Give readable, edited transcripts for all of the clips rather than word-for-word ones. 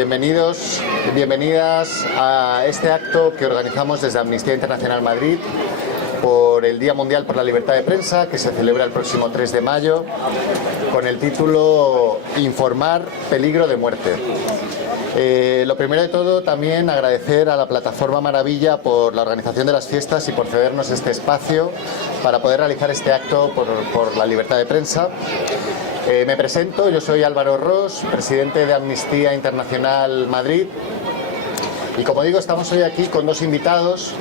Bienvenidos, bienvenidas a este acto que organizamos desde Amnistía Internacional Madrid por el Día Mundial por la Libertad de Prensa, que se celebra el próximo 3 de mayo, con el título Informar, peligro de muerte. Lo primero de todo, también agradecer a la Plataforma Maravilla por la organización de las fiestas y por cedernos este espacio para poder realizar este acto por la libertad de prensa. Me presento, yo soy Álvaro Ros, presidente de Amnistía Internacional Madrid, y como digo, estamos hoy aquí con dos invitados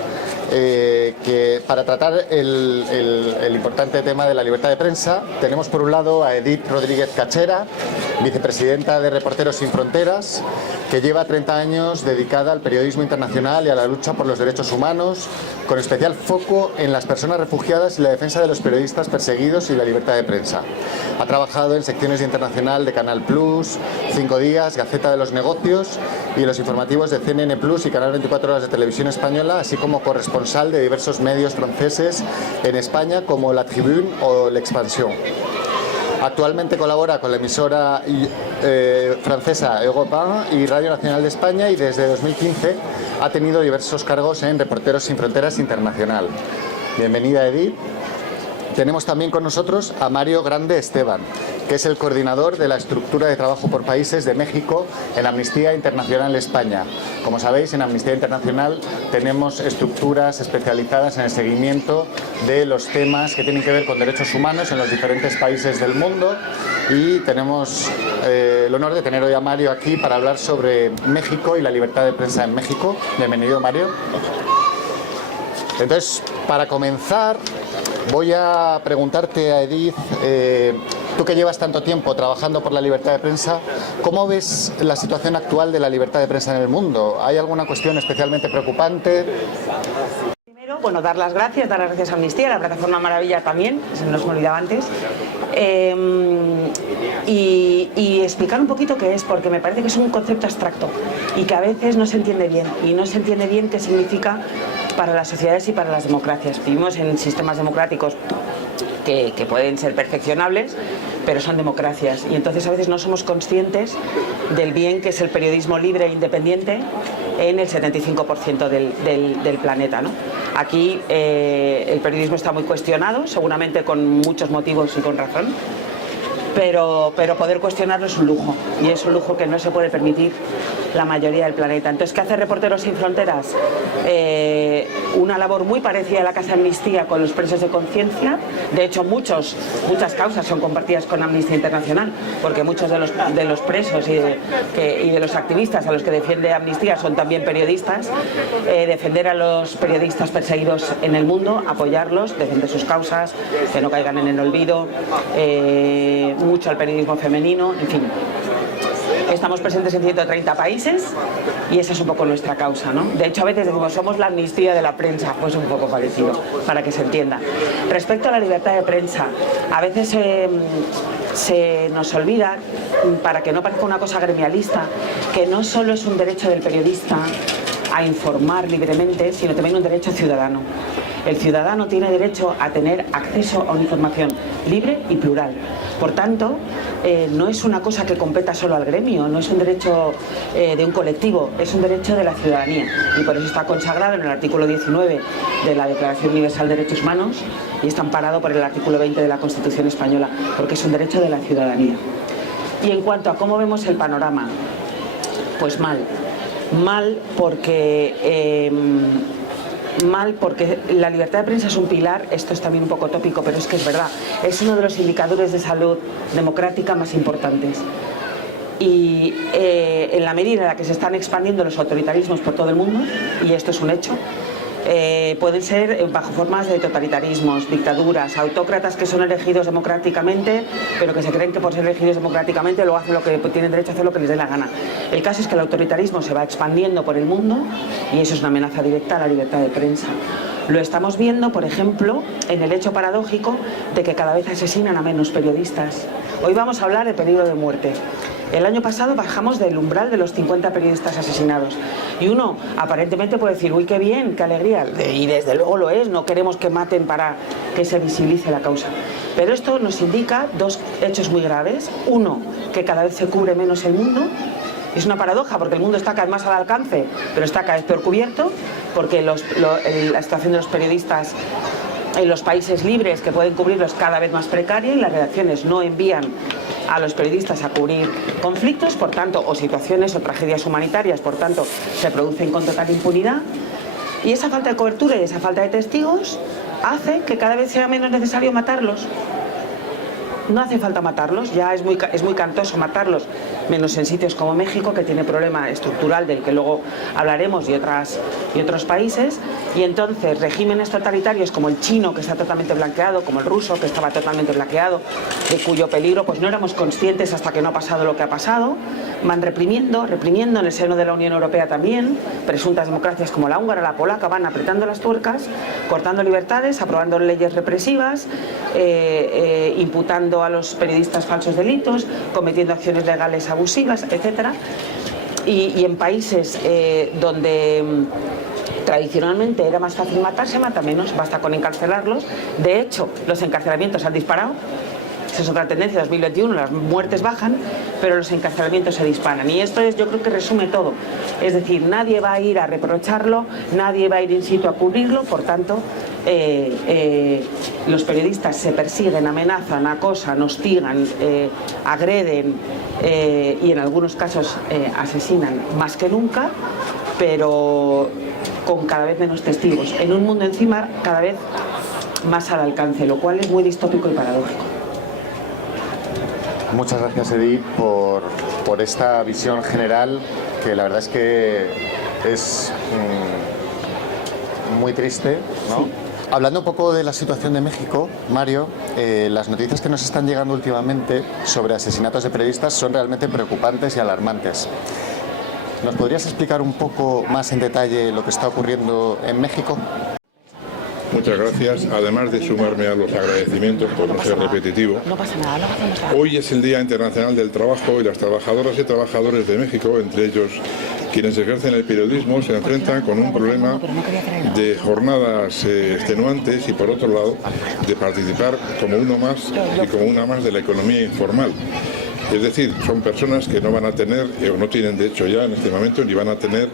para tratar el importante tema de la libertad de prensa. Tenemos por un lado a Edith Rodríguez Cachera, vicepresidenta de Reporteros Sin Fronteras, que lleva 30 años dedicada al periodismo internacional y a la lucha por los derechos humanos, con especial foco en las personas refugiadas y la defensa de los periodistas perseguidos y la libertad de prensa. Ha trabajado en secciones de internacional de Canal Plus, 5 Días, Gaceta de los Negocios y los informativos de CNN Plus y Canal 24 Horas de Televisión Española, así como corresponsal de diversos medios franceses en España como La Tribune o L'Expansion. Actualmente colabora con la emisora francesa Europe 1 y Radio Nacional de España, y desde 2015 ha tenido diversos cargos en Reporteros Sin Fronteras Internacional. Bienvenida, Edith. Tenemos también con nosotros a Mario Grande Esteban, que es el coordinador de la estructura de trabajo por países de México en Amnistía Internacional España. Como sabéis, en Amnistía Internacional tenemos estructuras especializadas en el seguimiento de los temas que tienen que ver con derechos humanos en los diferentes países del mundo, y tenemos el honor de tener hoy a Mario aquí para hablar sobre México y la libertad de prensa en México. Bienvenido, Mario. Entonces, para comenzar, voy a preguntarte a Edith, tú que llevas tanto tiempo trabajando por la libertad de prensa, ¿cómo ves la situación actual de la libertad de prensa en el mundo? ¿Hay alguna cuestión especialmente preocupante? Primero, bueno, dar las gracias a Amnistía, a la Plataforma Maravilla también, se nos me olvidaba antes, y explicar un poquito qué es, porque me parece que es un concepto abstracto y que a veces no se entiende bien, y no se entiende bien qué significa para las sociedades y para las democracias. Vivimos en sistemas democráticos que pueden ser perfeccionables, pero son democracias, y entonces a veces no somos conscientes del bien que es el periodismo libre e independiente en el 75% del planeta, ¿no? Aquí el periodismo está muy cuestionado, seguramente con muchos motivos y con razón, pero poder cuestionarlo es un lujo, y es un lujo que no se puede permitir la mayoría del planeta. Entonces, ¿qué hace Reporteros Sin Fronteras? Una labor muy parecida a la que hace Amnistía con los presos de conciencia. De hecho, muchas causas son compartidas con Amnistía Internacional, porque muchos de los presos y de los activistas a los que defiende Amnistía son también periodistas. Defender a los periodistas perseguidos en el mundo, apoyarlos, defender sus causas, que no caigan en el olvido, mucho al periodismo femenino, en fin. Estamos presentes en 130 países y esa es un poco nuestra causa, ¿no? De hecho, a veces decimos, somos la amnistía de la prensa, pues un poco parecido, para que se entienda. Respecto a la libertad de prensa, a veces se nos olvida, para que no parezca una cosa gremialista, que no solo es un derecho del periodista a informar libremente, sino también un derecho ciudadano. El ciudadano tiene derecho a tener acceso a una información libre y plural. Por tanto, no es una cosa que competa solo al gremio, no es un derecho de un colectivo, es un derecho de la ciudadanía. Y por eso está consagrado en el artículo 19 de la Declaración Universal de Derechos Humanos y está amparado por el artículo 20 de la Constitución Española, porque es un derecho de la ciudadanía. Y en cuanto a cómo vemos el panorama, pues mal. Mal porque la libertad de prensa es un pilar, esto es también un poco tópico, pero es que es verdad, es uno de los indicadores de salud democrática más importantes. Y en la medida en la que se están expandiendo los autoritarismos por todo el mundo, y esto es un hecho, pueden ser bajo formas de totalitarismos, dictaduras, autócratas que son elegidos democráticamente, pero que se creen que por ser elegidos democráticamente luego hacen lo que tienen derecho a hacer, lo que les dé la gana. El caso es que el autoritarismo se va expandiendo por el mundo y eso es una amenaza directa a la libertad de prensa. Lo estamos viendo, por ejemplo, en el hecho paradójico de que cada vez asesinan a menos periodistas. Hoy vamos a hablar de peligro de muerte. El año pasado bajamos del umbral de los 50 periodistas asesinados. Y uno aparentemente puede decir, uy, qué bien, qué alegría. Y desde luego lo es, no queremos que maten para que se visibilice la causa. Pero esto nos indica dos hechos muy graves. Uno, que cada vez se cubre menos el mundo. Es una paradoja porque el mundo está cada vez más al alcance, pero está cada vez peor cubierto, porque la situación de los periodistas en los países libres que pueden cubrirlos cada vez más precaria, y las redacciones no envían a los periodistas a cubrir conflictos, por tanto, o situaciones o tragedias humanitarias, por tanto, se producen con total impunidad. Y esa falta de cobertura y esa falta de testigos hace que cada vez sea menos necesario matarlos. No hace falta matarlos, ya es muy cantoso matarlos, menos en sitios como México, que tiene problema estructural del que luego hablaremos, y otros países. Y entonces regímenes totalitarios como el chino, que está totalmente blanqueado, como el ruso, que estaba totalmente blanqueado, de cuyo peligro pues no éramos conscientes hasta que no ha pasado lo que ha pasado, van reprimiendo en el seno de la Unión Europea también. Presuntas democracias como la húngara, la polaca, van apretando las tuercas, cortando libertades, aprobando leyes represivas, imputando a los periodistas falsos delitos, cometiendo acciones legales abusivas, etcétera. Y en países donde tradicionalmente era más fácil matar, se mata menos, basta con encarcelarlos. De hecho, los encarcelamientos han disparado. Esa es otra tendencia, 2021, las muertes bajan, pero los encarcelamientos se disparan. Y esto es, yo creo que resume todo. Es decir, nadie va a ir a reprocharlo, nadie va a ir in situ a cubrirlo, por tanto, los periodistas se persiguen, amenazan, acosan, hostigan, agreden y en algunos casos asesinan más que nunca, pero con cada vez menos testigos, en un mundo encima cada vez más al alcance, lo cual es muy distópico y paradójico. Muchas gracias, Edith, por esta visión general, que la verdad es que es muy triste, ¿no? Sí. Hablando un poco de la situación de México, Mario, las noticias que nos están llegando últimamente sobre asesinatos de periodistas son realmente preocupantes y alarmantes. ¿Nos podrías explicar un poco más en detalle lo que está ocurriendo en México? Muchas gracias. Además de sumarme a los agradecimientos por no ser repetitivo, hoy es el Día Internacional del Trabajo y las trabajadoras y trabajadores de México, entre ellos quienes ejercen el periodismo, se enfrentan con un problema de jornadas extenuantes y, por otro lado, de participar como uno más y como una más de la economía informal. Es decir, son personas que no van a tener, o no tienen de hecho ya en este momento, ni van a tener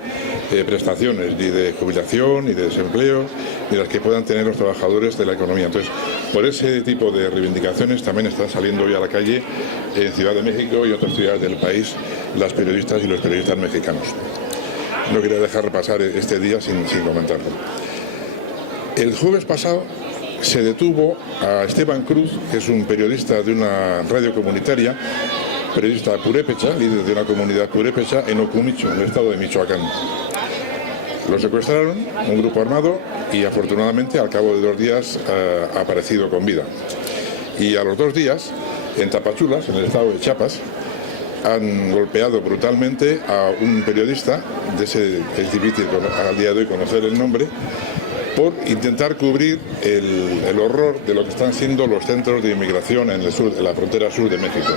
prestaciones ni de jubilación, ni de desempleo, ni las que puedan tener los trabajadores de la economía. Entonces, por ese tipo de reivindicaciones también están saliendo hoy a la calle en Ciudad de México y otras ciudades del país las periodistas y los periodistas mexicanos. No quería dejar pasar este día sin comentarlo. El jueves pasado se detuvo a Esteban Cruz, que es un periodista de una radio comunitaria, periodista purépecha, líder de una comunidad purépecha en Ocumicho, en el estado de Michoacán. Lo secuestraron, un grupo armado, y afortunadamente al cabo de 2 días ha aparecido con vida. Y a los 2 días, en Tapachulas, en el estado de Chiapas, han golpeado brutalmente a un periodista, es difícil al día de hoy conocer el nombre, por intentar cubrir el horror de lo que están siendo los centros de inmigración en el sur, en la frontera sur de México.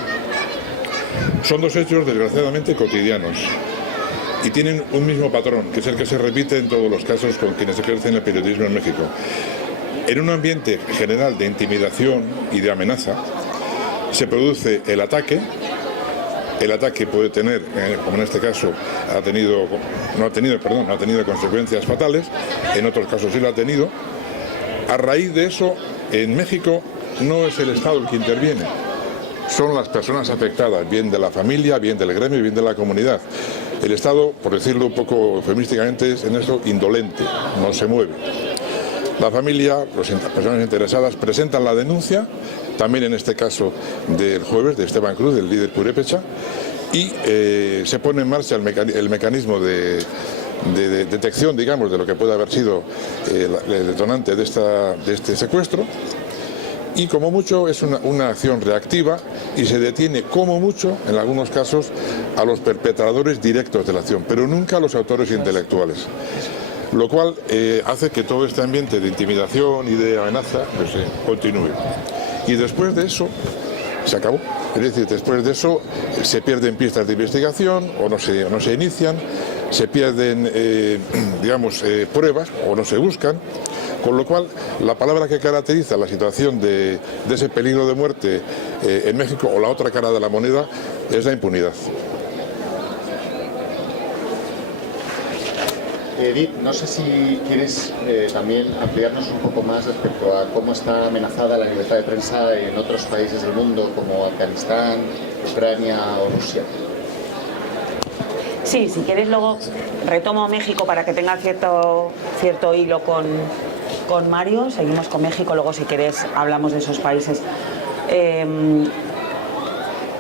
Son 2 hechos desgraciadamente cotidianos y tienen un mismo patrón, que es el que se repite en todos los casos con quienes ejercen el periodismo en México. En un ambiente general de intimidación y de amenaza se produce el ataque. El ataque puede tener, como en este caso, no ha tenido consecuencias fatales, en otros casos sí lo ha tenido. A raíz de eso, en México no es el Estado el que interviene, son las personas afectadas, bien de la familia, bien del gremio, bien de la comunidad. El Estado, por decirlo un poco eufemísticamente, es en eso indolente, no se mueve. La familia, las personas interesadas presentan la denuncia, también en este caso del jueves, de Esteban Cruz, del líder purépecha, y se pone en marcha el mecanismo de detección, digamos, de lo que puede haber sido el detonante de este secuestro, y como mucho es una acción reactiva y se detiene como mucho, en algunos casos, a los perpetradores directos de la acción, pero nunca a los autores intelectuales. Lo cual hace que todo este ambiente de intimidación y de amenaza pues, continúe. Y después de eso se acabó. Es decir, después de eso se pierden pistas de investigación o no se inician, se pierden pruebas o no se buscan. Con lo cual, la palabra que caracteriza la situación de ese peligro de muerte en México, o la otra cara de la moneda, es la impunidad. Edith, no sé si quieres también ampliarnos un poco más respecto a cómo está amenazada la libertad de prensa en otros países del mundo como Afganistán, Ucrania o Rusia. Sí, si quieres luego retomo México para que tenga cierto hilo con Mario. Seguimos con México, luego si quieres hablamos de esos países.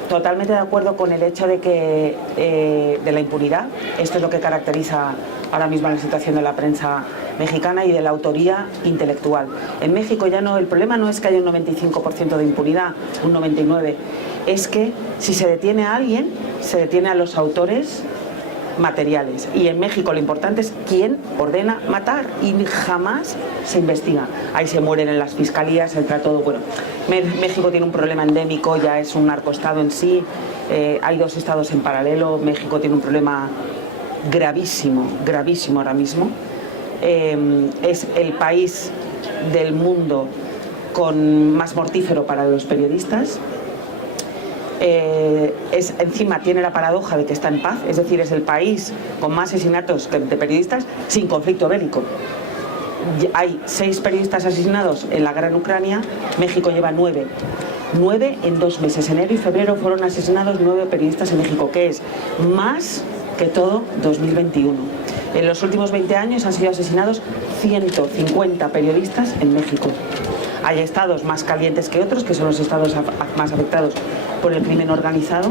Totalmente de acuerdo con el hecho de que de la impunidad. Esto es lo que caracteriza ahora mismo la situación de la prensa mexicana y de la autoría intelectual. En México ya no, el problema no es que haya un 95% de impunidad, un 99%, es que si se detiene a alguien, se detiene a los autores materiales. Y en México lo importante es quién ordena matar y jamás se investiga. Ahí se mueren en las fiscalías, entra todo. Bueno, México tiene un problema endémico, ya es un narcoestado en sí, hay dos estados en paralelo. México tiene un problema gravísimo ahora mismo. Es el país del mundo con más mortífero para los periodistas. Encima tiene la paradoja de que está en paz, es decir, es el país con más asesinatos de periodistas sin conflicto bélico. Hay 6 periodistas asesinados en la guerra en Ucrania, México lleva 9. 9 en 2 meses, enero y febrero fueron asesinados 9 periodistas en México, que es más que todo 2021. En los últimos 20 años han sido asesinados 150 periodistas en México. Hay estados más calientes que otros, que son los estados más afectados por el crimen organizado,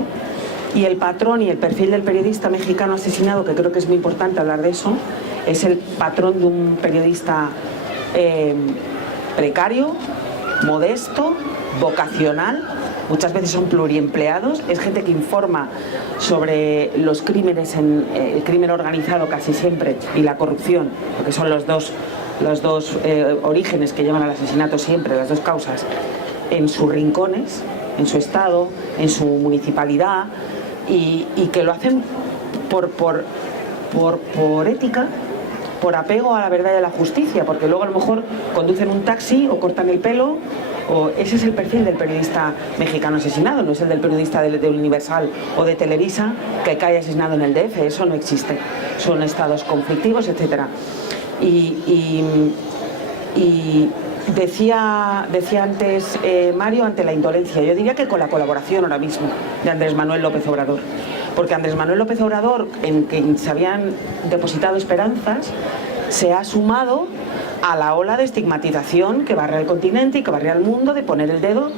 y el patrón y el perfil del periodista mexicano asesinado, que creo que es muy importante hablar de eso, es el patrón de un periodista precario, modesto, vocacional. Muchas veces son pluriempleados, es gente que informa sobre los crímenes, el crimen organizado casi siempre, y la corrupción, porque son los dos orígenes que llevan al asesinato siempre, las dos causas, en sus rincones, en su estado, en su municipalidad, y que lo hacen por ética, por apego a la verdad y a la justicia, porque luego a lo mejor conducen un taxi o cortan el pelo. Ese es el perfil del periodista mexicano asesinado, no es el del periodista de Universal o de Televisa que cae asesinado en el DF, eso no existe. Son estados conflictivos, etcétera. Y decía antes Mario, ante la indolencia, yo diría que con la colaboración ahora mismo de Andrés Manuel López Obrador, porque Andrés Manuel López Obrador, en quien se habían depositado esperanzas, se ha sumado a la ola de estigmatización que barre al continente y que barre al mundo, de poner el dedo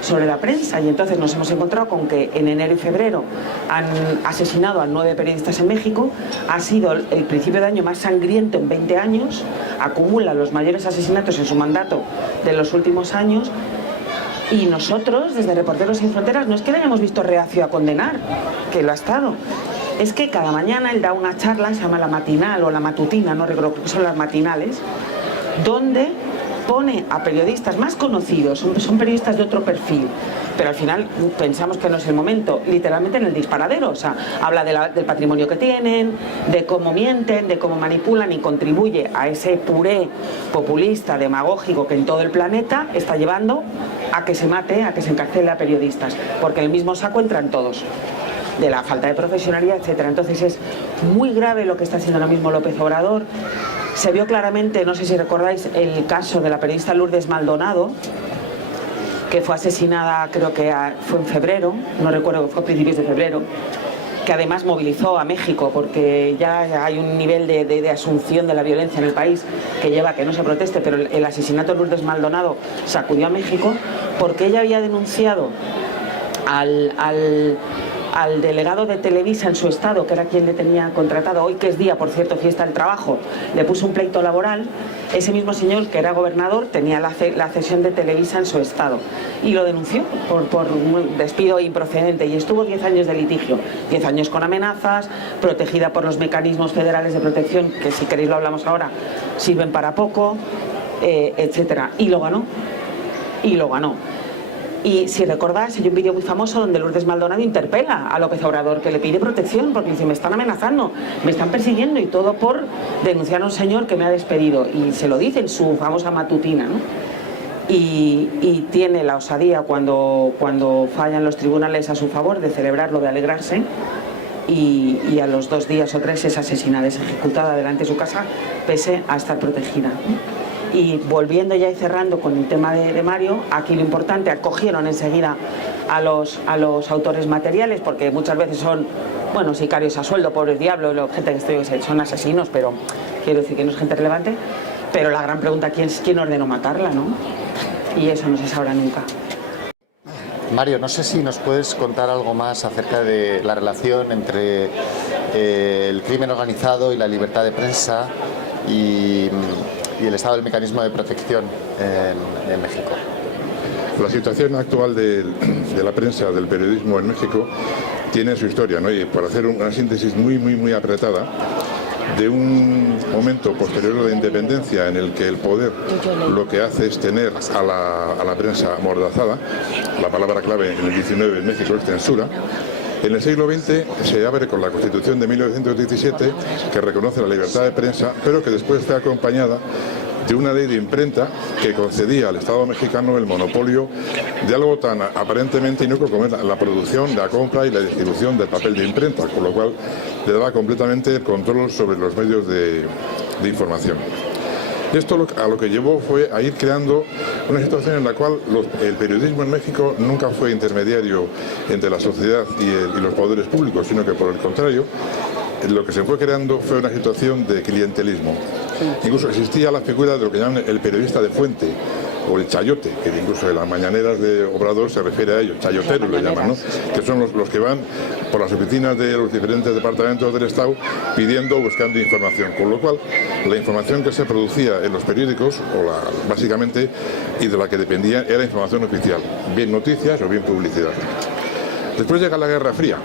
sobre la prensa. Y entonces nos hemos encontrado con que en enero y febrero han asesinado a 9 periodistas en México. Ha sido el principio de año más sangriento en 20 años, acumula los mayores asesinatos en su mandato de los últimos años. Y nosotros, desde Reporteros Sin Fronteras, no es que le hayamos visto reacio a condenar, que lo ha estado. Es que cada mañana él da una charla, se llama la matinal o la matutina, no recuerdo, creo que son las matinales, donde pone a periodistas más conocidos, son periodistas de otro perfil, pero al final pensamos que no es el momento, literalmente en el disparadero. O sea, habla del patrimonio que tienen, de cómo mienten, de cómo manipulan, y contribuye a ese puré populista, demagógico, que en todo el planeta está llevando a que se mate, a que se encarcele a periodistas, porque en el mismo saco entran todos, de la falta de profesionalidad, etcétera. Entonces es muy grave lo que está haciendo ahora mismo López Obrador. Se vio claramente, no sé si recordáis, el caso de la periodista Lourdes Maldonado, que fue asesinada, creo que fue en febrero, no recuerdo, fue a principios de febrero, que además movilizó a México, porque ya hay un nivel de asunción de la violencia en el país que lleva a que no se proteste, pero el asesinato de Lourdes Maldonado sacudió a México porque ella había denunciado al delegado de Televisa en su estado, que era quien le tenía contratado, hoy que es día, por cierto, fiesta del trabajo, le puso un pleito laboral. Ese mismo señor, que era gobernador, tenía la cesión de Televisa en su estado y lo denunció por un despido improcedente, y estuvo 10 años de litigio, 10 años con amenazas, protegida por los mecanismos federales de protección, que si queréis lo hablamos ahora, sirven para poco, etcétera, y lo ganó. Y si recordáis, hay un vídeo muy famoso donde Lourdes Maldonado interpela a López Obrador, que le pide protección, porque dice: me están amenazando, me están persiguiendo, y todo por denunciar a un señor que me ha despedido. Y se lo dice en su famosa matutina, ¿no? Y tiene la osadía, cuando fallan los tribunales a su favor, de celebrarlo, de alegrarse, y a los 2 días o 3 es asesinada, es ejecutada delante de su casa, pese a estar protegida. Y volviendo ya y cerrando con el tema de Mario, aquí lo importante, acogieron enseguida a los autores materiales, porque muchas veces son, bueno, sicarios a sueldo, pobres diablos, gente que son asesinos, pero quiero decir que no es gente relevante. Pero la gran pregunta aquí es quién ordenó matarla, ¿no? Y eso no se sabrá nunca. Mario, no sé si nos puedes contar algo más acerca de la relación entre el crimen organizado y la libertad de prensa y el estado del mecanismo de protección en México. La situación actual de la prensa, del periodismo en México, tiene su historia, ¿no? Y para hacer una síntesis muy apretada de un momento posterior a la independencia en el que el poder lo que hace es tener a la prensa amordazada, la palabra clave en el 19 en México es censura. En el siglo XX se abre con la Constitución de 1917 que reconoce la libertad de prensa, pero que después fue acompañada de una ley de imprenta que concedía al Estado mexicano el monopolio de algo tan aparentemente inocuo como la producción, la compra y la distribución del papel de imprenta, con lo cual le daba completamente el control sobre los medios de información. Esto a lo que llevó fue a ir creando una situación en la cual el periodismo en México nunca fue intermediario entre la sociedad y los poderes públicos, sino que por el contrario, lo que se fue creando fue una situación de clientelismo. Incluso existía la figura de lo que llaman el periodista de fuente, o el chayote, que incluso en las mañaneras de Obrador se refiere a ellos, chayoteros le llaman, ¿no? Que son los que van por las oficinas de los diferentes departamentos del Estado pidiendo, buscando información, con lo cual la información que se producía en los periódicos, básicamente, y de la que dependía, era información oficial, bien noticias o bien publicidad. Después llega la Guerra Fría.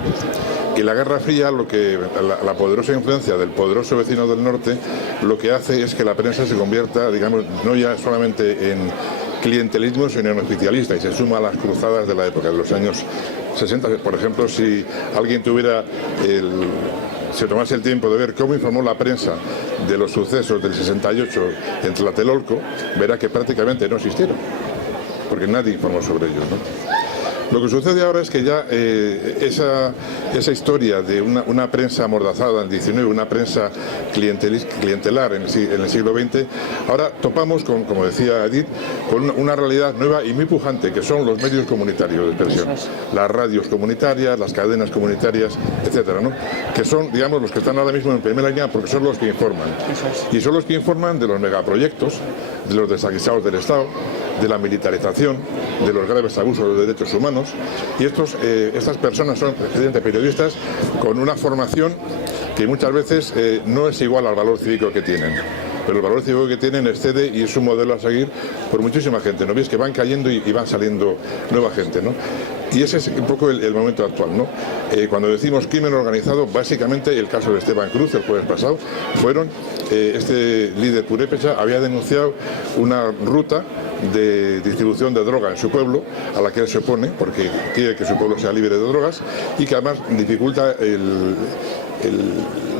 Y la Guerra Fría, la poderosa influencia del poderoso vecino del norte, lo que hace es que la prensa se convierta, digamos, no ya solamente en clientelismo, sino en oficialista, y se suma a las cruzadas de la época, de los años 60. Por ejemplo, si alguien se tomase el tiempo de ver cómo informó la prensa de los sucesos del 68 en Tlatelolco, verá que prácticamente no existieron, porque nadie informó sobre ellos, ¿no? Lo que sucede ahora es que ya esa historia de una prensa amordazada en el XIX, una prensa clientelar en el siglo XX, ahora topamos, como decía Edith, con una realidad nueva y muy pujante, que son los medios comunitarios de expresión. Las radios comunitarias, las cadenas comunitarias, etcétera, ¿no? Que son, digamos, los que están ahora mismo en primera línea porque son los que informan. Y son los que informan de los megaproyectos, de los desaguisados del Estado, de la militarización, de los graves abusos de derechos humanos, y estas personas son precisamente periodistas con una formación que muchas veces no es igual al valor cívico que tienen. Pero el valor cívico que tienen excede y es un modelo a seguir por muchísima gente, ¿no? Veis que van cayendo y van saliendo nueva gente, ¿no? Y ese es un poco el momento actual, ¿no? Cuando decimos crimen organizado, básicamente el caso de Esteban Cruz, el jueves pasado, este líder purépecha había denunciado una ruta de distribución de droga en su pueblo, a la que él se opone, porque quiere que su pueblo sea libre de drogas, y que además dificulta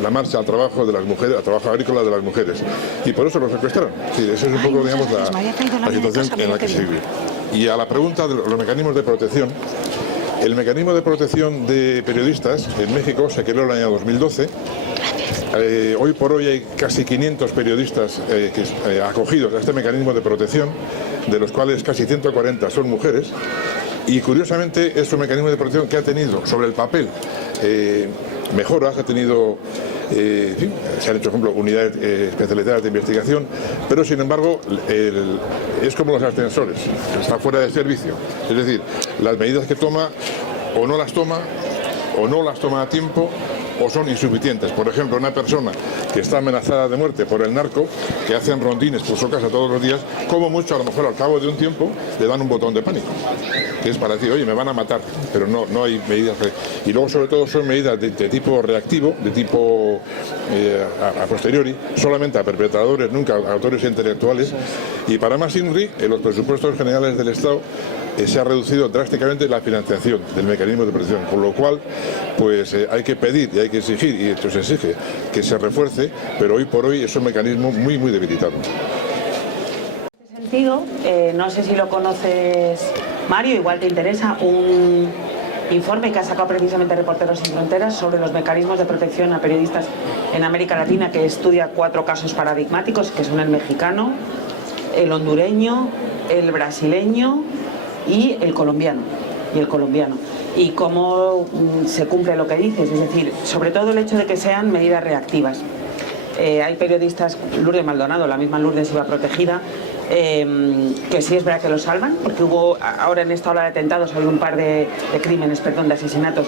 la marcha al trabajo de las mujeres, al trabajo agrícola de las mujeres, y por eso lo secuestraron. Sí, esa es un poco, digamos, la situación en la que se vive. Y a la pregunta de los mecanismos de protección, el mecanismo de protección de periodistas en México se creó en el año 2012. Hoy por hoy hay casi 500 periodistas acogidos a este mecanismo de protección, de los cuales casi 140 son mujeres, y curiosamente es un mecanismo de protección que ha tenido sobre el papel mejoras, ha tenido, en fin, se han hecho, por ejemplo, unidades especializadas de investigación, pero sin embargo es como los ascensores, está fuera de servicio. Es decir, las medidas que toma o no las toma a tiempo, o son insuficientes. Por ejemplo, una persona que está amenazada de muerte por el narco, que hacen rondines por su casa todos los días, como mucho, a lo mejor al cabo de un tiempo, le dan un botón de pánico, que es para decir, oye, me van a matar, pero no hay medidas. Y luego, sobre todo, son medidas de tipo reactivo, de tipo a posteriori, solamente a perpetradores, nunca a autores intelectuales. Y para más INRI, en los presupuestos generales del Estado, se ha reducido drásticamente la financiación del mecanismo de protección, con lo cual pues hay que pedir y hay que exigir, y esto se exige, que se refuerce, pero hoy por hoy es un mecanismo muy debilitado. En ese sentido, no sé si lo conoces, Mario, igual te interesa, un informe que ha sacado precisamente Reporteros Sin Fronteras sobre los mecanismos de protección a periodistas en América Latina, que estudia 4 casos paradigmáticos, que son el mexicano, el hondureño, el brasileño y el colombiano. Y cómo se cumple lo que dices, es decir, sobre todo el hecho de que sean medidas reactivas. Hay periodistas, Lourdes Maldonado, la misma Lourdes iba protegida, que sí es verdad que lo salvan, porque hubo, ahora en esta ola de atentados, hay un par de de asesinatos.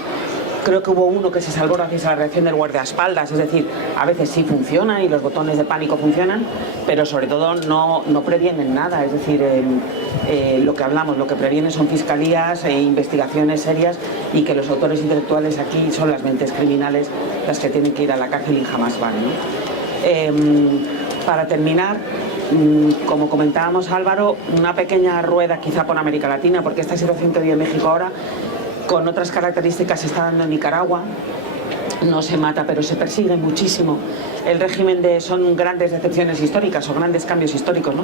Creo que hubo uno que se salvó gracias a la reacción del guardaespaldas, es decir, a veces sí funcionan y los botones de pánico funcionan, pero sobre todo no previenen nada, es decir, lo que hablamos, lo que previene son fiscalías e investigaciones serias, y que los autores intelectuales aquí son las mentes criminales las que tienen que ir a la cárcel y jamás van, ¿no? Para terminar, como comentábamos, Álvaro, una pequeña rueda quizá por América Latina, porque esta situación que vive México ahora, con otras características, se está dando en Nicaragua. No se mata, pero se persigue muchísimo. El régimen son grandes decepciones históricas o grandes cambios históricos, ¿no?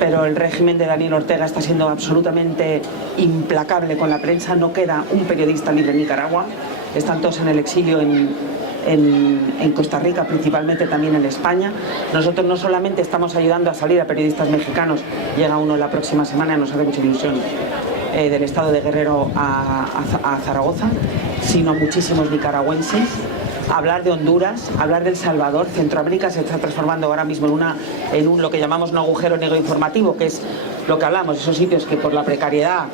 Pero el régimen de Daniel Ortega está siendo absolutamente implacable con la prensa. No queda un periodista libre en Nicaragua. Están todos en el exilio en Costa Rica, principalmente, también en España. Nosotros no solamente estamos ayudando a salir a periodistas mexicanos, llega uno la próxima semana, nos hace mucha ilusión, del estado de Guerrero a Zaragoza, sino muchísimos nicaragüenses. Hablar de Honduras, hablar de El Salvador. Centroamérica se está transformando ahora mismo en un lo que llamamos un agujero negro informativo, que es lo que hablamos, esos sitios que por la precariedad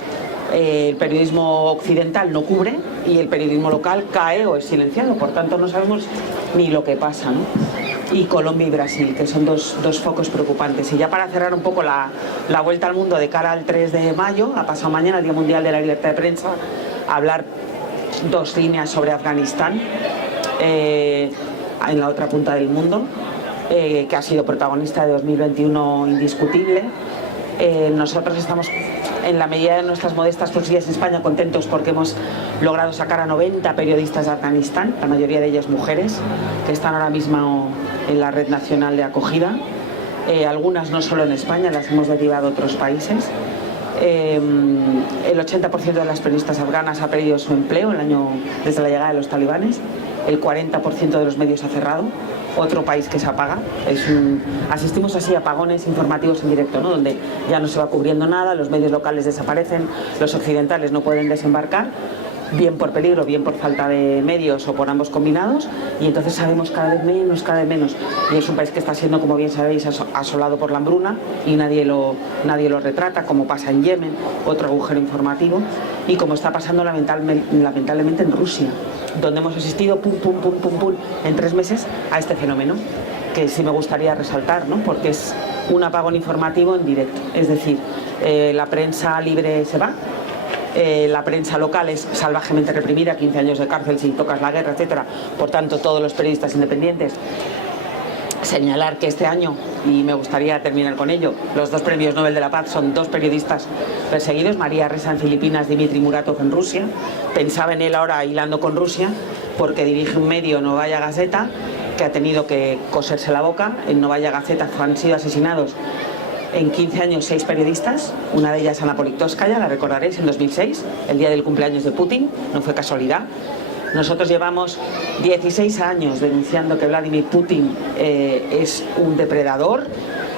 el periodismo occidental no cubre y el periodismo local cae o es silenciado. Por tanto, no sabemos ni lo que pasa, ¿no? Y Colombia y Brasil, que son dos focos preocupantes. Y ya para cerrar un poco la vuelta al mundo de cara al 3 de mayo, a pasado mañana, el Día Mundial de la Libertad de Prensa, hablar 2 líneas sobre Afganistán, en la otra punta del mundo, que ha sido protagonista de 2021 indiscutible. Nosotros estamos, en la medida de nuestras modestas posibilidades en España, contentos porque hemos logrado sacar a 90 periodistas de Afganistán, la mayoría de ellas mujeres, que están ahora mismo en la red nacional de acogida. Algunas no solo en España, las hemos derivado a otros países. El 80% de las periodistas afganas ha perdido su empleo desde la llegada de los talibanes. El 40% de los medios ha cerrado. Otro país que se apaga. Asistimos así a apagones informativos en directo, ¿no? Donde ya no se va cubriendo nada, los medios locales desaparecen, los occidentales no pueden desembarcar, bien por peligro, bien por falta de medios o por ambos combinados, y entonces sabemos cada vez menos. Y es un país que está siendo, como bien sabéis, asolado por la hambruna y nadie lo retrata, como pasa en Yemen, otro agujero informativo, y como está pasando lamentablemente en Rusia, donde hemos asistido en 3 meses a este fenómeno, que sí me gustaría resaltar, ¿no? Porque es un apagón informativo en directo. Es decir, la prensa libre se va, la prensa local es salvajemente reprimida, 15 años de cárcel si tocas la guerra, etcétera. Por tanto, todos los periodistas independientes. Señalar que este año, y me gustaría terminar con ello, los 2 premios Nobel de la Paz son 2 periodistas perseguidos, María Ressa en Filipinas, Dmitry Muratov en Rusia. Pensaba en él ahora hilando con Rusia, porque dirige un medio, Novaya Gazeta, que ha tenido que coserse la boca. En Novaya Gazeta han sido asesinados en 15 años 6 periodistas, una de ellas Ana Politkovskaya, la recordaréis, en 2006, el día del cumpleaños de Putin, no fue casualidad. Nosotros llevamos 16 años denunciando que Vladimir Putin es un depredador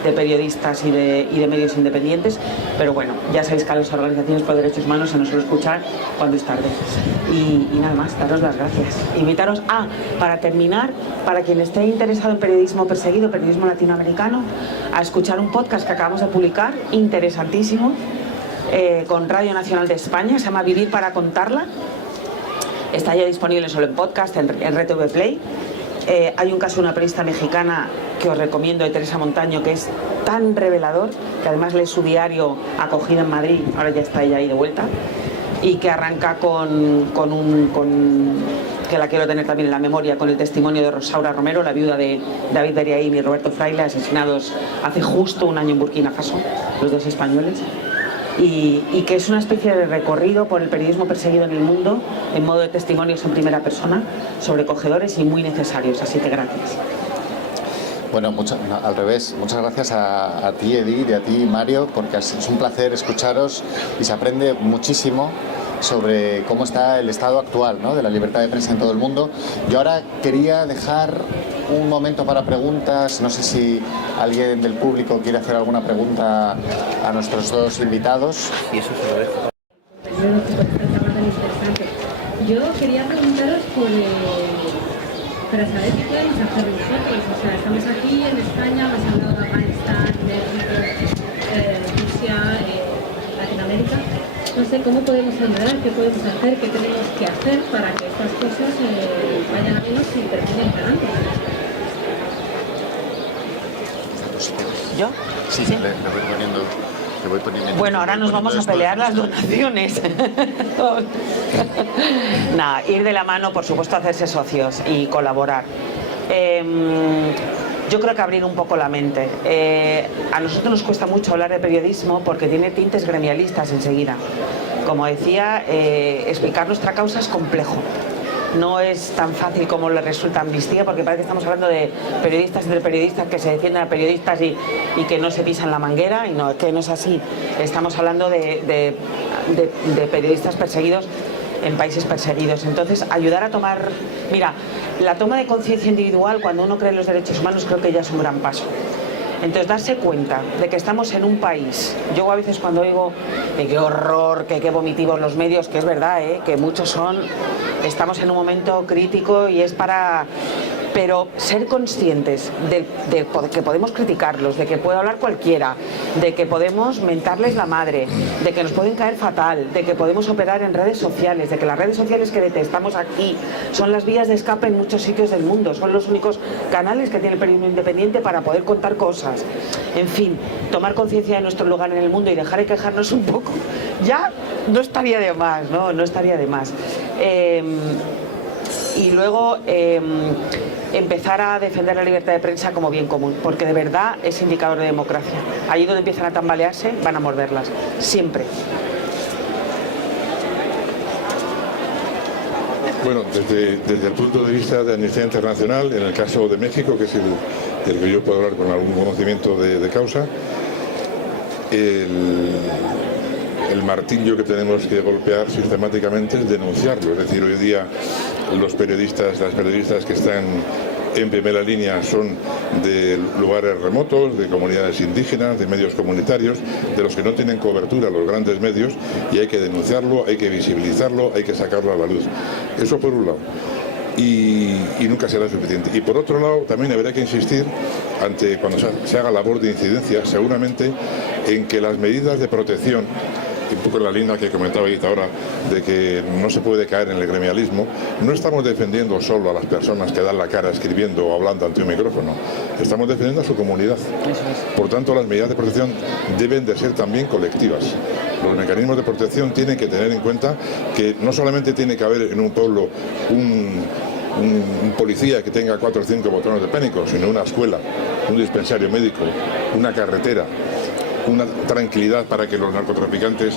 de periodistas y de medios independientes, pero bueno, ya sabéis que a las organizaciones por derechos humanos se nos suele escuchar cuando es tarde. Y nada más, daros las gracias. Invitaros para terminar, para quien esté interesado en periodismo perseguido, periodismo latinoamericano, a escuchar un podcast que acabamos de publicar, interesantísimo, con Radio Nacional de España, se llama Vivir para contarla. Está ya disponible solo en podcast, en RTV Play. Hay un caso de una periodista mexicana que os recomiendo, de Teresa Montaño, que es tan revelador, que además lee su diario acogida en Madrid, ahora ya está ella ahí de vuelta, y que arranca que la quiero tener también en la memoria, con el testimonio de Rosaura Romero, la viuda de David Beriaín y Roberto Fraile, asesinados hace justo un año en Burkina Faso, los 2 españoles. Y que es una especie de recorrido por el periodismo perseguido en el mundo, en modo de testimonios en primera persona, sobrecogedores y muy necesarios. Así que gracias. Bueno, al revés, muchas gracias a ti, Edith, y a ti, Mario, porque es un placer escucharos y se aprende muchísimo sobre cómo está el estado actual, ¿no?, de la libertad de prensa en todo el mundo. Yo ahora quería dejar un momento para preguntas. No sé si alguien del público quiere hacer alguna pregunta a nuestros dos invitados. Y eso se lo dejo. Yo quería preguntaros para saber qué podemos hacer nosotros. O sea, estamos aquí en España, hemos hablado de Afganistán, México, Rusia, Latinoamérica. No sé cómo podemos ayudar, qué podemos hacer, qué tenemos que hacer para que estas cosas vayan a menos y terminen ganando. ¿Yo? Sí, ¿Sí? le voy poniendo. Bueno, ahora nos vamos a pelear las donaciones. Nada, ir de la mano, por supuesto, hacerse socios y colaborar. Yo creo que abrir un poco la mente. A nosotros nos cuesta mucho hablar de periodismo porque tiene tintes gremialistas enseguida. Como decía, explicar nuestra causa es complejo. No es tan fácil como le resulta Amnistía, porque parece que estamos hablando de periodistas entre periodistas que se defienden a periodistas y que no se pisan la manguera, y no, es que no es así. Estamos hablando de periodistas perseguidos en países perseguidos. Entonces, ayudar a tomar... Mira, la toma de conciencia individual, cuando uno cree en los derechos humanos, creo que ya es un gran paso. Entonces, darse cuenta de que estamos en un país... Yo a veces cuando oigo qué horror, qué vomitivos los medios, que es verdad, que muchos son... Estamos en un momento crítico y es para... Pero ser conscientes de que podemos criticarlos, de que puede hablar cualquiera, de que podemos mentarles la madre, de que nos pueden caer fatal, de que podemos operar en redes sociales, de que las redes sociales que detestamos aquí son las vías de escape en muchos sitios del mundo, son los únicos canales que tiene el periodismo independiente para poder contar cosas. En fin, tomar conciencia de nuestro lugar en el mundo y dejar de quejarnos un poco, ya no estaría de más, ¿no? No estaría de más. Y luego empezar a defender la libertad de prensa como bien común, porque de verdad es indicador de democracia. Allí donde empiezan a tambalearse, van a morderlas, siempre. Bueno, desde el punto de vista de Amnistía Internacional, en el caso de México, que es el que yo puedo hablar con algún conocimiento de causa, el martillo que tenemos que golpear sistemáticamente es denunciarlo. Es decir, hoy día los periodistas, las periodistas que están en primera línea son de lugares remotos, de comunidades indígenas, de medios comunitarios, de los que no tienen cobertura los grandes medios, y hay que denunciarlo, hay que visibilizarlo, hay que sacarlo a la luz. Eso por un lado. Y nunca será suficiente. Y por otro lado, también habrá que insistir, cuando se haga labor de incidencia, seguramente, en que las medidas de protección, un poco en la línea que comentaba ahora, de que no se puede caer en el gremialismo, no estamos defendiendo solo a las personas que dan la cara escribiendo o hablando ante un micrófono, estamos defendiendo a su comunidad. Por tanto, las medidas de protección deben de ser también colectivas. Los mecanismos de protección tienen que tener en cuenta que no solamente tiene que haber en un pueblo un policía que tenga 4 o 5 botones de pánico, sino una escuela, un dispensario médico, una carretera, una tranquilidad para que los narcotraficantes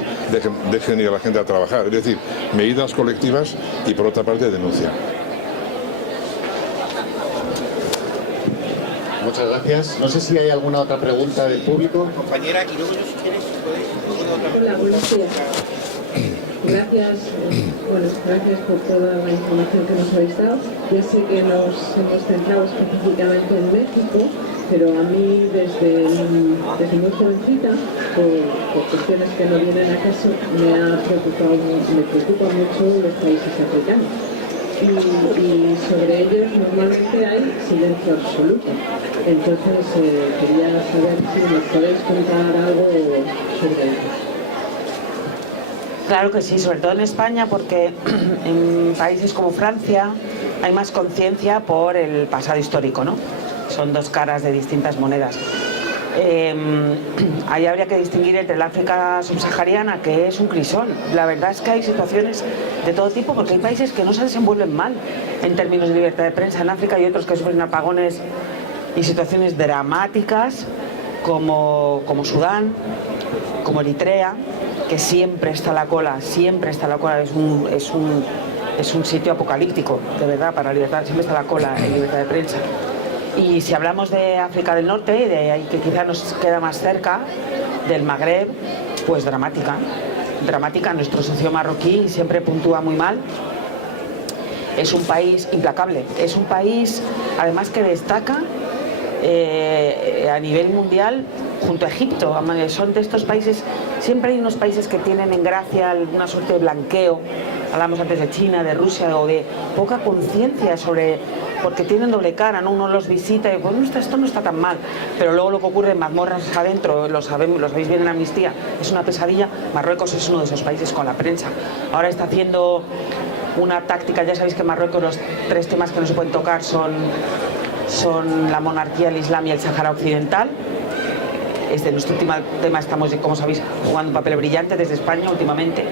dejen ir a la gente a trabajar. Es decir, medidas colectivas y, por otra parte, denuncia. Muchas gracias. No sé si hay alguna otra pregunta del público. Compañera, y luego yo, si quieres, Hola, buenos días. Gracias, gracias por toda la información que nos habéis dado. Ya sé que nos hemos centrado específicamente en México, pero a mí desde muy jovencita, por cuestiones que no vienen a caso, me preocupa mucho los países africanos. Y sobre ellos normalmente hay silencio absoluto. Entonces quería saber si nos podéis contar algo sobre ello. Claro que sí, sobre todo en España, porque en países como Francia hay más conciencia por el pasado histórico, ¿no? Son dos caras de distintas monedas. Ahí habría que distinguir entre el África subsahariana, que es un crisol. La verdad es que hay situaciones de todo tipo, porque hay países que no se desenvuelven mal en términos de libertad de prensa. En África hay otros que sufren apagones y situaciones dramáticas, como Sudán, como Eritrea, que siempre está a la cola, es un sitio apocalíptico, de verdad, para la libertad, siempre está a la cola en libertad de prensa. Y si hablamos de África del Norte, de ahí que quizá nos queda más cerca, del Magreb, pues dramática. dramática. Nuestro socio marroquí siempre puntúa muy mal. Es un país implacable, es un país además que destaca a nivel mundial junto a Egipto. Son de estos países, siempre hay unos países que tienen en gracia una suerte de blanqueo. Hablamos antes de China, de Rusia, o de poca conciencia sobre, porque tienen doble cara, ¿no? Uno los visita y pues esto no está tan mal, pero luego lo que ocurre en mazmorras adentro, lo sabéis bien en Amnistía, es una pesadilla. Marruecos es uno de esos países con la prensa. Ahora está haciendo una táctica, ya sabéis que en Marruecos los 3 temas que no se pueden tocar son la monarquía, el Islam y el Sáhara Occidental. De nuestro último tema estamos, como sabéis, jugando un papel brillante desde España últimamente.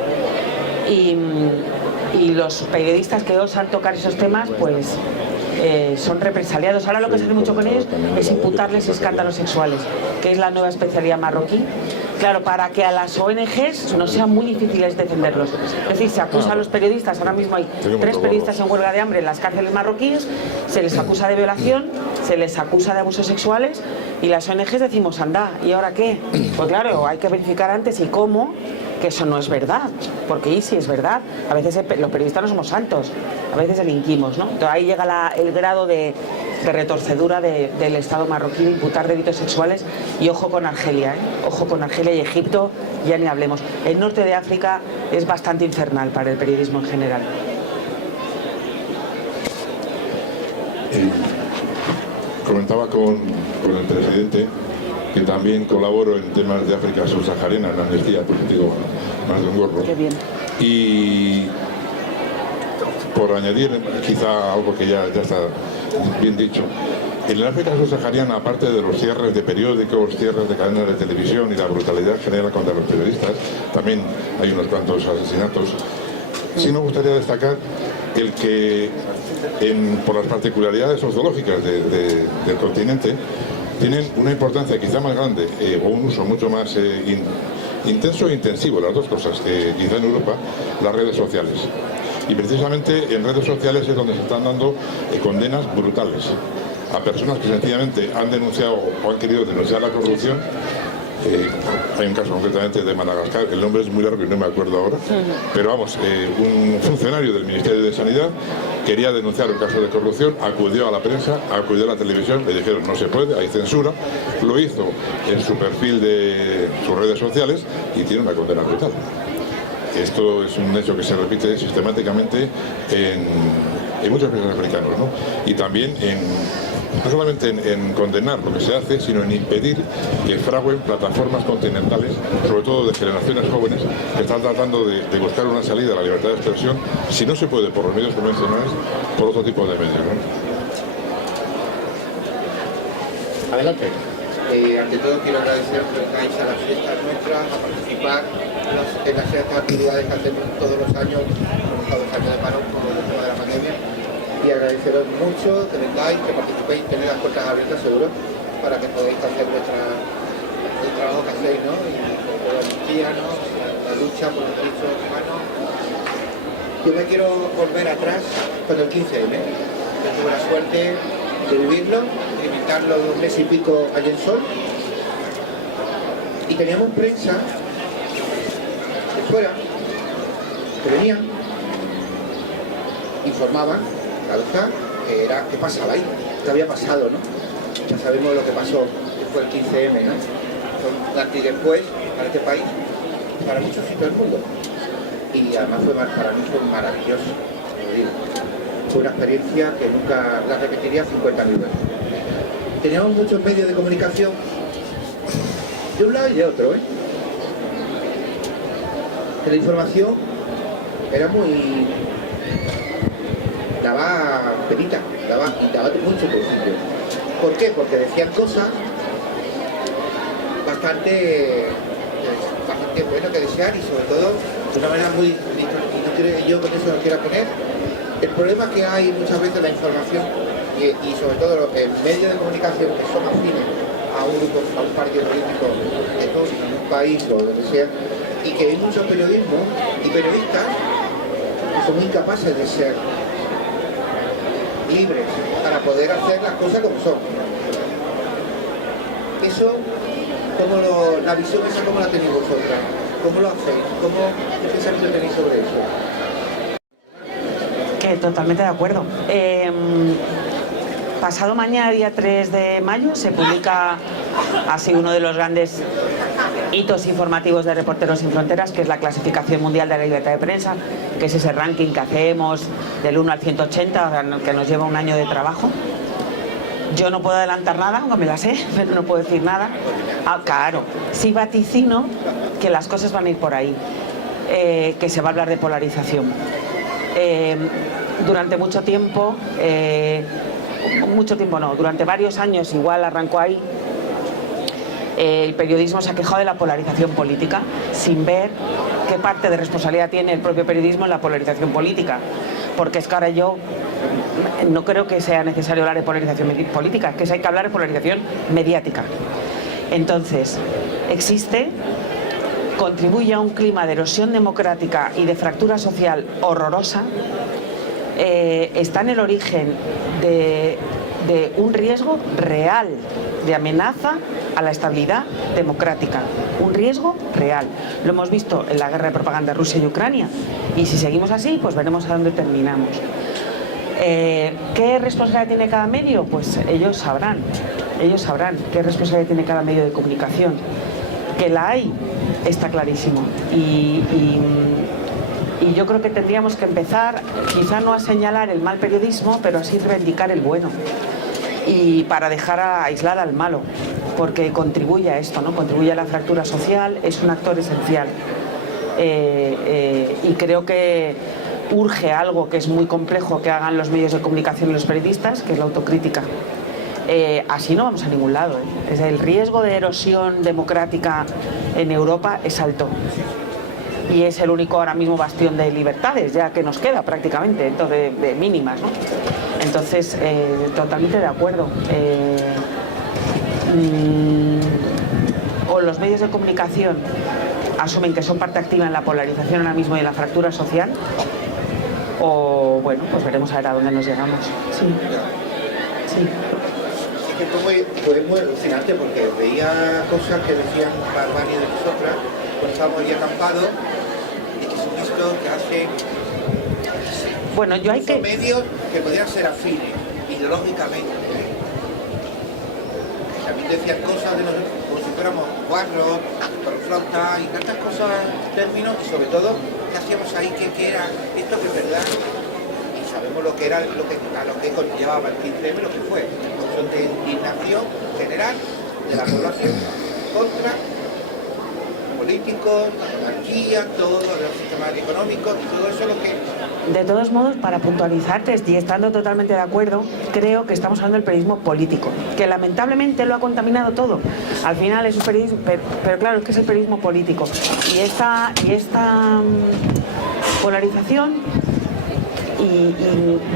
Y los periodistas que osan tocar esos temas, pues son represaliados. Ahora lo que se hace mucho con ellos es imputarles escándalos sexuales, que es la nueva especialidad marroquí. Claro, para que a las ONGs no sean muy difíciles defenderlos. Es decir, se acusa a los periodistas, ahora mismo hay 3 periodistas en huelga de hambre en las cárceles marroquíes, se les acusa de violación, se les acusa de abusos sexuales, y las ONGs decimos, anda, ¿y ahora qué? Pues claro, hay que verificar antes y cómo que eso no es verdad, porque y si es verdad, a veces los periodistas no somos santos, a veces delinquimos, ¿no? Entonces ahí llega el grado de retorcedura del Estado marroquí de imputar delitos sexuales. Y ojo con Argelia, ojo con Argelia y Egipto, ya ni hablemos. El norte de África es bastante infernal para el periodismo en general. Comentaba con el presidente que también colaboro en temas de África subsahariana, en Amnistía, porque digo más de un gorro. Qué bien. Y por añadir quizá algo que ya está bien dicho, en el África subsahariana, aparte de los cierres de periódicos, cierres de cadenas de televisión y la brutalidad general contra los periodistas, también hay unos cuantos asesinatos. Sí me gustaría destacar el que, por las particularidades sociológicas del continente, tienen una importancia quizá más grande o un uso mucho más intenso e intensivo, las dos cosas, quizá en Europa, las redes sociales. Y precisamente en redes sociales es donde se están dando condenas brutales a personas que sencillamente han denunciado o han querido denunciar la corrupción. Hay un caso concretamente de Madagascar, el nombre es muy largo y no me acuerdo ahora, pero vamos, un funcionario del Ministerio de Sanidad quería denunciar un caso de corrupción, acudió a la prensa, acudió a la televisión, le dijeron no se puede, hay censura, lo hizo en su perfil de sus redes sociales y tiene una condena brutal. Esto es un hecho que se repite sistemáticamente en muchos países africanos, ¿no? Y también no solamente en condenar lo que se hace, sino en impedir que fraguen plataformas continentales, sobre todo de generaciones jóvenes, que están tratando de buscar una salida a la libertad de expresión, si no se puede por los medios convencionales, por otro tipo de medios, ¿no? Adelante. Ante todo quiero agradecer que vengáis a las fiestas nuestras a participar en las ciertas actividades que hacemos todos los años, hemos estado 2 años de paro por el tema de la pandemia, y agradeceros mucho que vengáis, que participéis, tenéis las puertas abiertas seguro para que podáis hacer el trabajo que hacéis, ¿no? Y por la amnistía, ¿no? La lucha por los derechos humanos. Yo me quiero volver atrás con el 15M. Yo tuve la suerte de vivirlo, de imitarlo de 1 mes y pico allí en Sol, y teníamos prensa de fuera que venían, informaban, claro está, qué pasaba ahí, qué había pasado, ¿no? Ya sabemos lo que pasó, que fue el 15M, ¿no? Fue un antes y después para este país, para muchos sitios del mundo, y además para mí fue maravilloso, lo digo. Fue una experiencia que nunca la repetiría 50.000 veces. Teníamos muchos medios de comunicación, de un lado y de otro, que la información era muy... daba penita, daba mucho principio. ¿Por qué? Porque decían cosas bastante bueno que desear, y sobre todo de una manera muy... y yo con eso no quiero poner. El problema que hay muchas veces en la información y sobre todo los medios de comunicación que son afines a un grupo, a un partido político en un país o donde sea, y que hay mucho periodismo y periodistas que son incapaces de ser libres para poder hacer las cosas como son. Eso, la visión esa, ¿cómo la tenéis vosotras? ¿Cómo lo hacéis? ¿Qué pensamiento tenéis sobre eso? Que totalmente de acuerdo. Pasado mañana, día 3 de mayo, se publica así uno de los grandes hitos informativos de Reporteros Sin Fronteras, que es la clasificación mundial de la libertad de prensa, que es ese ranking que hacemos del 1 al 180, que nos lleva un año de trabajo. Yo no puedo adelantar nada, aunque me la sé, pero no puedo decir nada. Claro, sí vaticino que las cosas van a ir por ahí, que se va a hablar de polarización. Durante mucho tiempo no, durante varios años, igual arrancó ahí, el periodismo se ha quejado de la polarización política, sin ver qué parte de responsabilidad tiene el propio periodismo en la polarización política. Porque es que ahora yo no creo que sea necesario hablar de polarización política, es que hay que hablar de polarización mediática. Entonces, contribuye a un clima de erosión democrática y de fractura social horrorosa. Está en el origen de un riesgo real de amenaza a la estabilidad democrática, un riesgo real. Lo hemos visto en la guerra de propaganda Rusia y Ucrania, y si seguimos así, pues veremos a dónde terminamos. ¿Qué responsabilidad tiene cada medio? Pues ellos sabrán qué responsabilidad tiene cada medio de comunicación. Que la hay, está clarísimo. Y yo creo que tendríamos que empezar, quizá no a señalar el mal periodismo, pero así reivindicar el bueno. Y para dejar aislar al malo, porque contribuye a esto, ¿no? Contribuye a la fractura social, es un actor esencial. Y creo que urge algo que es muy complejo que hagan los medios de comunicación y los periodistas, que es la autocrítica. Así no vamos a ningún lado, ¿eh? El riesgo de erosión democrática en Europa es alto. Y es el único ahora mismo bastión de libertades, ya que nos queda prácticamente, entonces, de mínimas, ¿no? Entonces, totalmente de acuerdo. O los medios de comunicación asumen que son parte activa en la polarización ahora mismo y en la fractura social, o bueno, pues veremos a ver a dónde nos llegamos. Sí. Sí que fue muy alucinante, porque veía cosas que decían Barbani de nosotras cuando estábamos ahí acampados, y que son estos que hacen medios que podrían ser afines ideológicamente. También decían cosas de nosotros como si fuéramos guarros, flautas y tantas cosas, términos, y sobre todo qué hacíamos ahí, qué era esto, que es verdad, y sabemos lo que era, a lo que conllevaba el 15M, lo que fue de indignación general de la población contra políticos, la monarquía, todo los sistemas económicos y todo eso lo que... De todos modos, para puntualizarte, y estando totalmente de acuerdo, creo que estamos hablando del periodismo político, que lamentablemente lo ha contaminado todo. Al final es un periodismo, pero claro, es que es el periodismo político. Y esta polarización y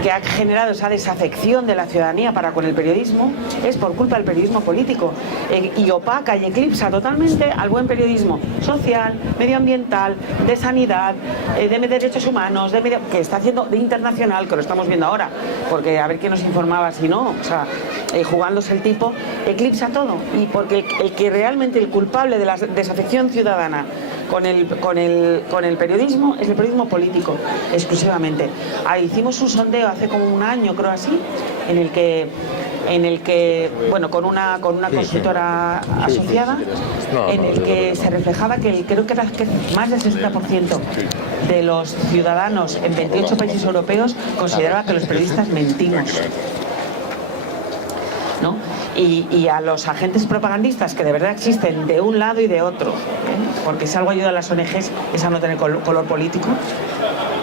que ha generado esa desafección de la ciudadanía para con el periodismo es por culpa del periodismo político, y opaca y eclipsa totalmente al buen periodismo social, medioambiental, de sanidad, de derechos humanos, que está haciendo de internacional, que lo estamos viendo ahora, porque a ver quién nos informaba si no, o sea, jugándose el tipo, eclipsa todo, y porque el que realmente el culpable de la desafección ciudadana con el periodismo es el periodismo político, exclusivamente. Hicimos un sondeo hace como un año, creo así, en el que bueno, con una consultora asociada, en el que se reflejaba que creo que era más del 60% de los ciudadanos en 28 países europeos consideraba que los periodistas mentimos, ¿no? Y a los agentes propagandistas, que de verdad existen de un lado y de otro, porque si algo ayuda a las ONGs es a no tener color político,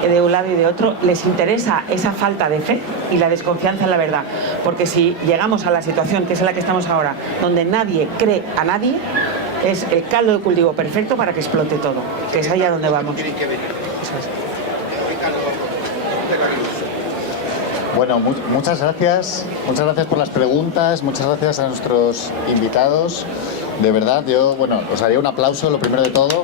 de un lado y de otro, les interesa esa falta de fe y la desconfianza en la verdad, porque si llegamos a la situación que es en la que estamos ahora, donde nadie cree a nadie, es el caldo de cultivo perfecto para que explote todo, que es allá donde vamos. Eso es. Bueno, muchas gracias por las preguntas, muchas gracias a nuestros invitados. De verdad, yo, bueno, os haría un aplauso, lo primero de todo.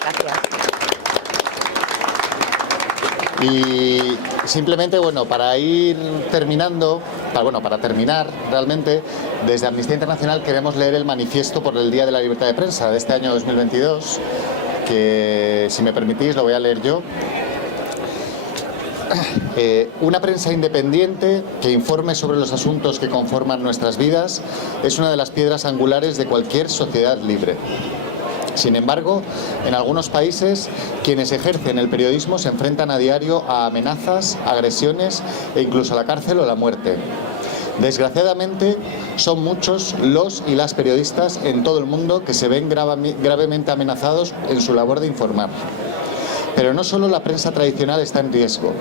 Gracias. Y simplemente, bueno, para ir terminando, para terminar realmente, desde Amnistía Internacional queremos leer el manifiesto por el Día de la Libertad de Prensa de este año 2022, que, si me permitís, lo voy a leer yo. Una prensa independiente que informe sobre los asuntos que conforman nuestras vidas es una de las piedras angulares de cualquier sociedad libre. Sin embargo, en algunos países, quienes ejercen el periodismo se enfrentan a diario a amenazas, agresiones e incluso a la cárcel o la muerte. Desgraciadamente, son muchos los y las periodistas en todo el mundo que se ven gravemente amenazados en su labor de informar. Pero no solo la prensa tradicional está en riesgo.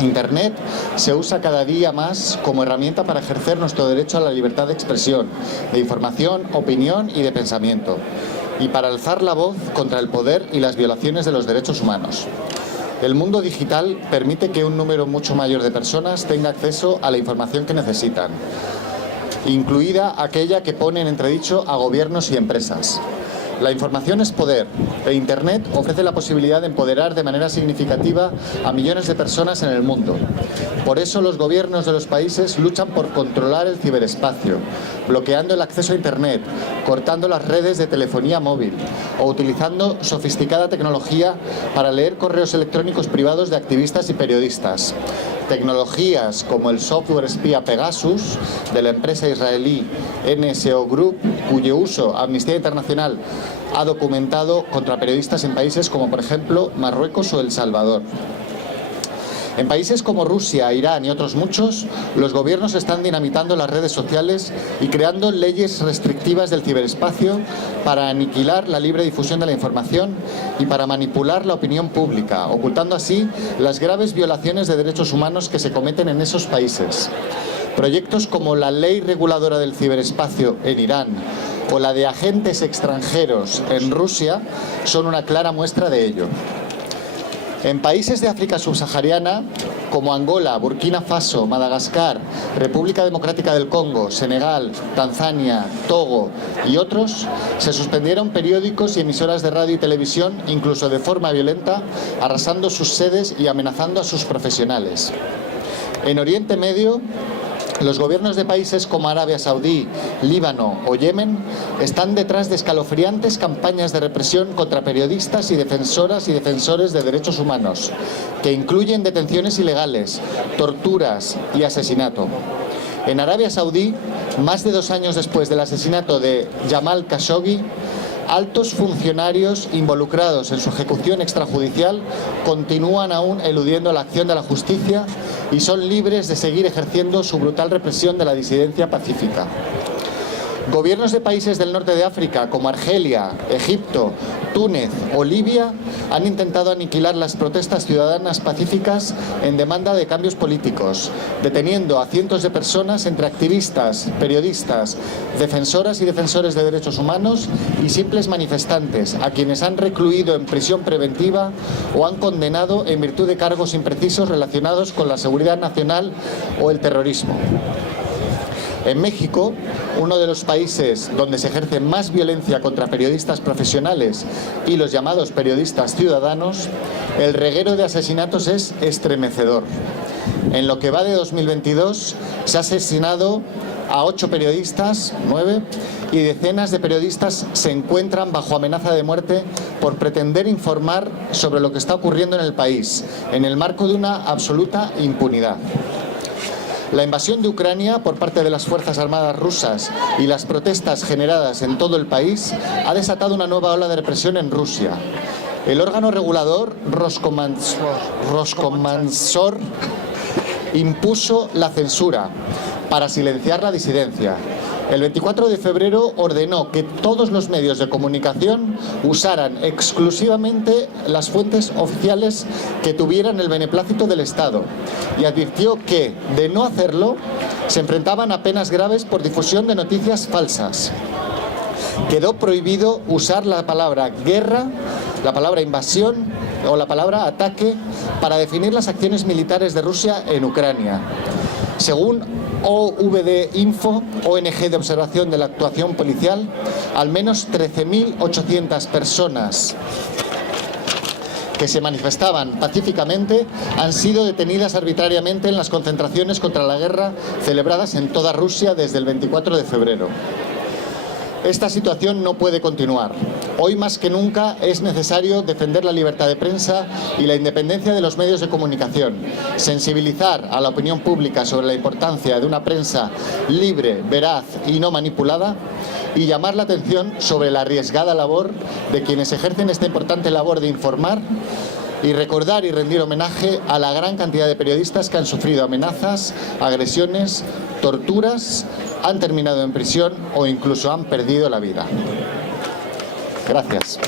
Internet se usa cada día más como herramienta para ejercer nuestro derecho a la libertad de expresión, de información, opinión y de pensamiento, y para alzar la voz contra el poder y las violaciones de los derechos humanos. El mundo digital permite que un número mucho mayor de personas tenga acceso a la información que necesitan, incluida aquella que pone en entredicho a gobiernos y empresas. La información es poder e Internet ofrece la posibilidad de empoderar de manera significativa a millones de personas en el mundo. Por eso los gobiernos de los países luchan por controlar el ciberespacio, bloqueando el acceso a Internet, cortando las redes de telefonía móvil o utilizando sofisticada tecnología para leer correos electrónicos privados de activistas y periodistas. Tecnologías como el software espía Pegasus de la empresa israelí NSO Group, cuyo uso Amnistía Internacional ha documentado contra periodistas en países como, por ejemplo, Marruecos o El Salvador. En países como Rusia, Irán y otros muchos, los gobiernos están dinamitando las redes sociales y creando leyes restrictivas del ciberespacio para aniquilar la libre difusión de la información y para manipular la opinión pública, ocultando así las graves violaciones de derechos humanos que se cometen en esos países. Proyectos como la Ley Reguladora del Ciberespacio en Irán o la de agentes extranjeros en Rusia son una clara muestra de ello. En países de África subsahariana, como Angola, Burkina Faso, Madagascar, República Democrática del Congo, Senegal, Tanzania, Togo y otros, se suspendieron periódicos y emisoras de radio y televisión, incluso de forma violenta, arrasando sus sedes y amenazando a sus profesionales. En Oriente Medio, los gobiernos de países como Arabia Saudí, Líbano o Yemen están detrás de escalofriantes campañas de represión contra periodistas y defensoras y defensores de derechos humanos, que incluyen detenciones ilegales, torturas y asesinato. En Arabia Saudí, más de 2 años después del asesinato de Jamal Khashoggi, altos funcionarios involucrados en su ejecución extrajudicial continúan aún eludiendo la acción de la justicia y son libres de seguir ejerciendo su brutal represión de la disidencia pacífica. Gobiernos de países del norte de África, como Argelia, Egipto, Túnez o Libia, han intentado aniquilar las protestas ciudadanas pacíficas en demanda de cambios políticos, deteniendo a cientos de personas entre activistas, periodistas, defensoras y defensores de derechos humanos y simples manifestantes, a quienes han recluido en prisión preventiva o han condenado en virtud de cargos imprecisos relacionados con la seguridad nacional o el terrorismo. En México, uno de los países donde se ejerce más violencia contra periodistas profesionales y los llamados periodistas ciudadanos, el reguero de asesinatos es estremecedor. En lo que va de 2022, se ha asesinado a 8 periodistas, 9, y decenas de periodistas se encuentran bajo amenaza de muerte por pretender informar sobre lo que está ocurriendo en el país, en el marco de una absoluta impunidad. La invasión de Ucrania por parte de las Fuerzas Armadas rusas y las protestas generadas en todo el país ha desatado una nueva ola de represión en Rusia. El órgano regulador Roskomnadzor impuso la censura para silenciar la disidencia. El 24 de febrero ordenó que todos los medios de comunicación usaran exclusivamente las fuentes oficiales que tuvieran el beneplácito del Estado y advirtió que, de no hacerlo, se enfrentaban a penas graves por difusión de noticias falsas. Quedó prohibido usar la palabra guerra, la palabra invasión o la palabra ataque para definir las acciones militares de Rusia en Ucrania. Según OVD Info, ONG de observación de la actuación policial, al menos 13.800 personas que se manifestaban pacíficamente han sido detenidas arbitrariamente en las concentraciones contra la guerra celebradas en toda Rusia desde el 24 de febrero. Esta situación no puede continuar. Hoy más que nunca es necesario defender la libertad de prensa y la independencia de los medios de comunicación, sensibilizar a la opinión pública sobre la importancia de una prensa libre, veraz y no manipulada, y llamar la atención sobre la arriesgada labor de quienes ejercen esta importante labor de informar, y recordar y rendir homenaje a la gran cantidad de periodistas que han sufrido amenazas, agresiones, torturas, han terminado en prisión o incluso han perdido la vida. Gracias.